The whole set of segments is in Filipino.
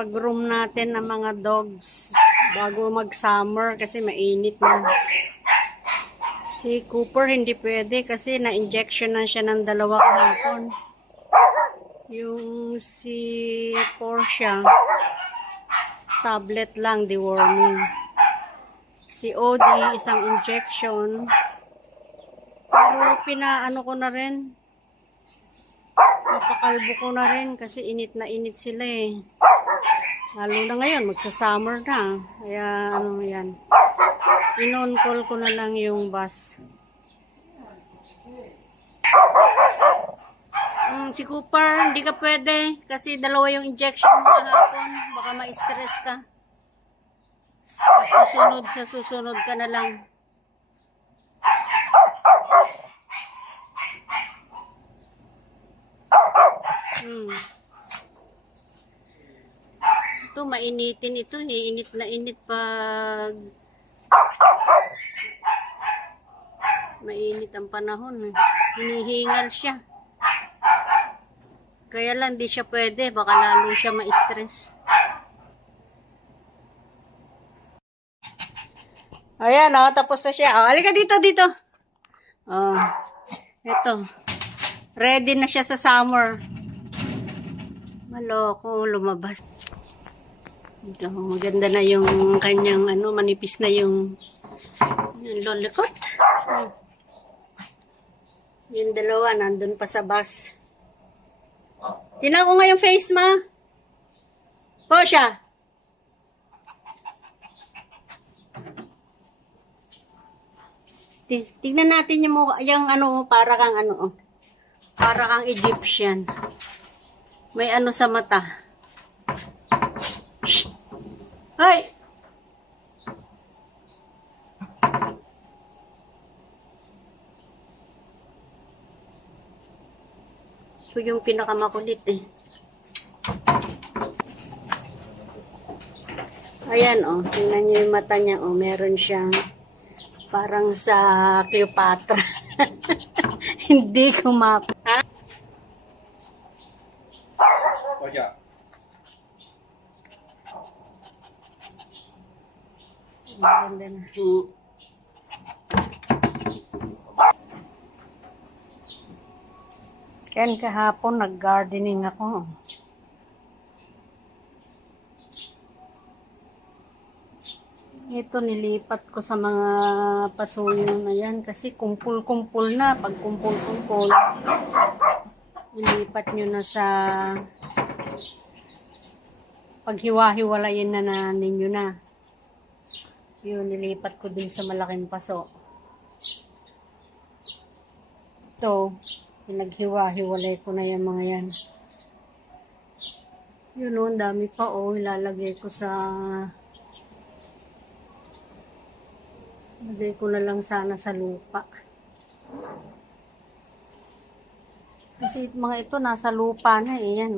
pag-room natin ng mga dogs bago mag-summer kasi mainit na. Si Cooper hindi pwede kasi na-injection na siya ng 2 kahapon. Yung si Portia, tablet lang, deworming. Si Odie, isang injection. Pero pinaano ko na rin. Papakalbo ko na rin kasi init na init sila eh. Lalo na ngayon, magsa-summer na. Kaya ano yan. In-on-call ko na lang yung bus. Si Cooper, hindi ka pwede kasi 2 yung injection mo kahapon. Baka ma-stress ka. Sa susunod ka na lang. Ito, mainitin ito. Init na init pag mainit ang panahon. Hinihingal siya. Kaya lang di siya pwede. Baka lalo siya ma-stress. Ayan, tapos na siya. Halika dito. Ito. Ready na siya sa summer. Maloko, lumabas. Ito, maganda na yung kanyang manipis na yung lolikot. Yung 2 nandun pa sa bus. Tingnan ko nga yung face ma. Portia. Tingnan natin yung mukha, yung para kang para kang Egyptian. May sa mata. Shh. Hoy! So, yung pinakamakulit eh. Ayan tingnan nyo yung mata niya meron siyang parang sa Cleopatra. Hindi kumap. Ha? Oya. Maganda na. Ken, kahapon nag-gardening ako. Ito nilipat ko sa mga pasuyo na yan kasi kumpul-kumpul na. Pag kumpul-kumpul, ilipat nyo na sa paghiwa-hiwalayin na ninyo na. Yun, nilipat ko din sa malaking paso. Ito, pinaghiwa-hiwalay ko na yung mga yan. Yun dami pa ilalagay ko sa lagay ko na lang sana sa lupa. Kasi mga ito nasa lupa na yan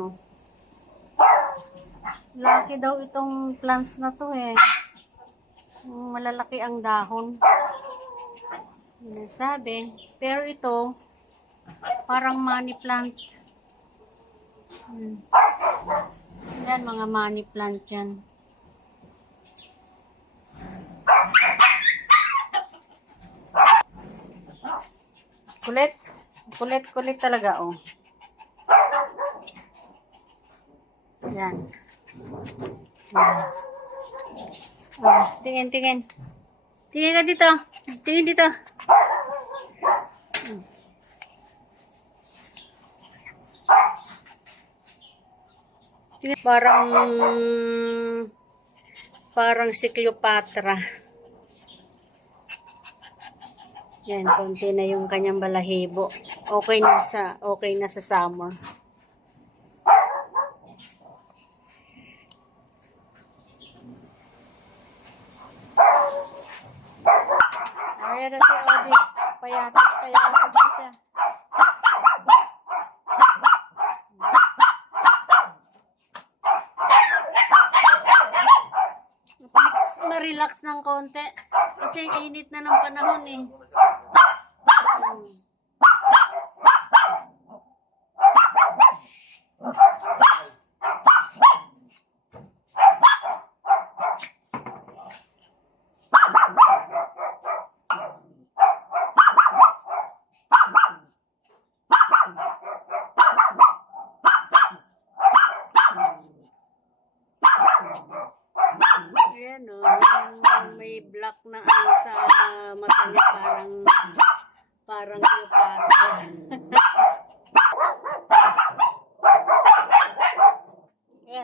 Laki daw itong plants na to malalaki ang dahon. Sabi. Pero ito parang money plant. Yan, mga money plant yan. Kulit talaga Yan. Tingin. Tingin ka dito. Tingin dito. Parang si Cleopatra. Yan, konti na yung kanyang balahibo. Okay na sa summer. Ayan na si Odie. Payatot na siya. Ma-relax ng konti. Kasi init na ng panahon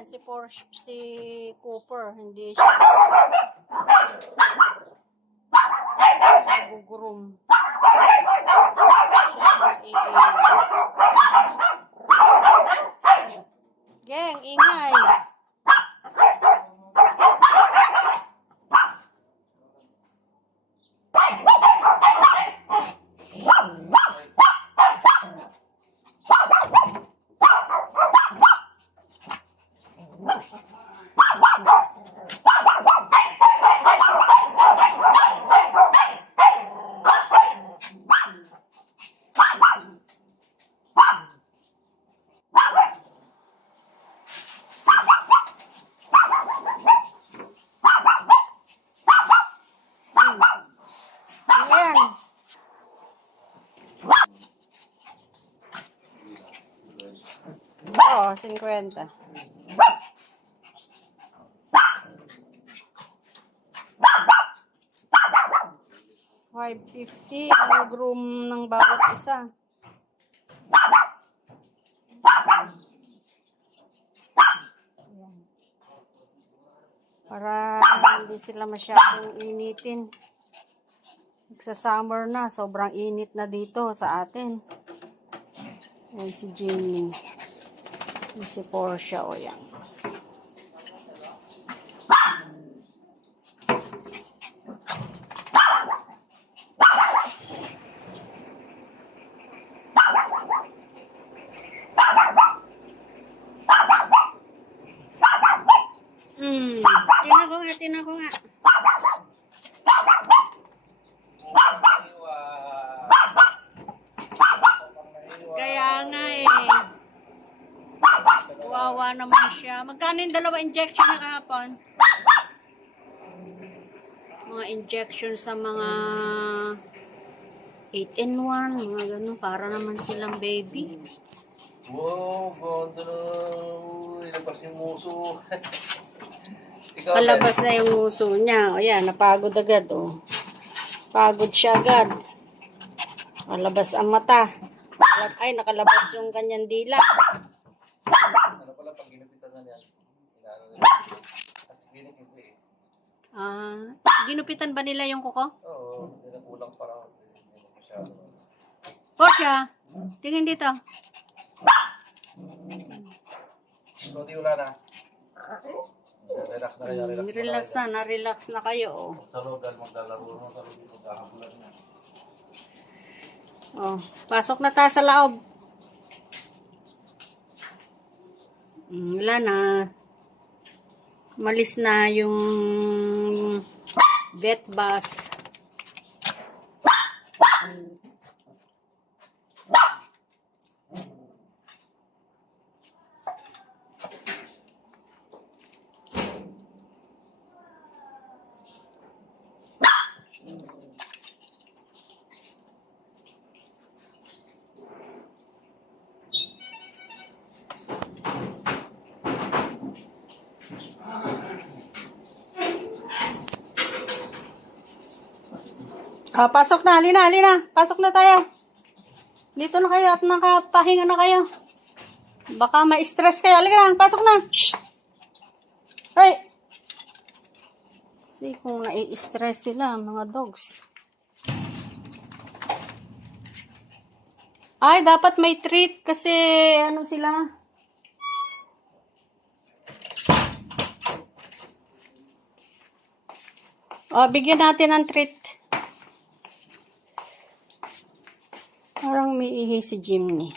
si Cooper, hindi siya nagugurom. Geng, ingay. Ayan. Oo, 50. $5.50 ang groom ng bawat isa. Ayan. Para hindi sila masyadong initin. Sa summer na, sobrang init na dito sa atin. Ayan si Jimmy. Ayan si Portia, o yan. Tinan ko nga. Kaya nga Wawa naman siya. Magkano yung 2 injection na kahapon? Mga injection sa mga 8-in-1, mga ganun. Para naman silang baby. Wow, ganda na. Ilabas yung muso. Kalabas na yung muso niya. O yan, napagod agad. O. Pagod siya agad. Malabas ang mata. Ay, nakalabas yung kanyang dila. Ano pala pag ginupitan na niya? At ginupitan eh. Ginupitan ba nila yung kuko? Oo, hindi na kulang para. Portia, tingin dito. Hindi wala na. Relax na kayo. Relax na kayo. Oh. Sa loob dahil maglalaro mo sa loob magkakabulan na. Oh, pasok na tayo sa loob. Wala na. Malis na yung vet bus. Pasok na, halina. Pasok na tayo. Dito na kayo at nakapahinga na kayo. Baka ma-stress kayo. Halika na, pasok na. Shh! Hey! Kasi kung nai-stress sila, mga dogs. Ay, dapat may treat kasi ano sila. Bigyan natin ng treat. Parang may ihi si Jimmy.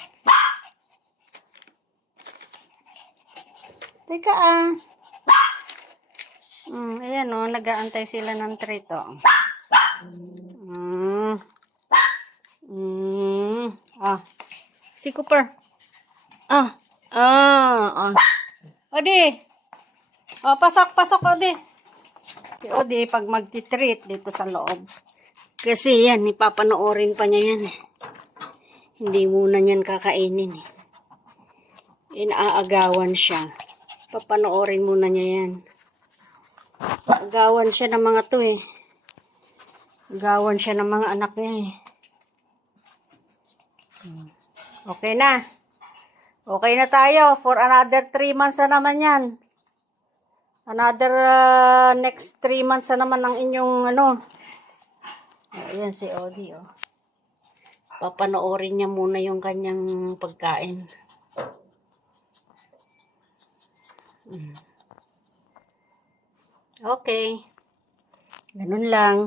Teka ayan nag-aantay sila ng treat si Cooper. Odi. Pasok Odi. Si Odi pag magti-treat dito sa loob. Kasi yan, ipapanoorin pa niya yan. Hindi muna niyan kakainin. Inaagawan siya. Papanoorin muna niya yan. Agawan siya ng mga to Agawan siya ng mga anak niya Okay na. Okay na tayo. For another 3 months na naman yan. Another next 3 months na naman ang inyong ano. Ayan si Odi, oh. Papanoorin niya muna yung kanyang pagkain. Okay. Ganun lang.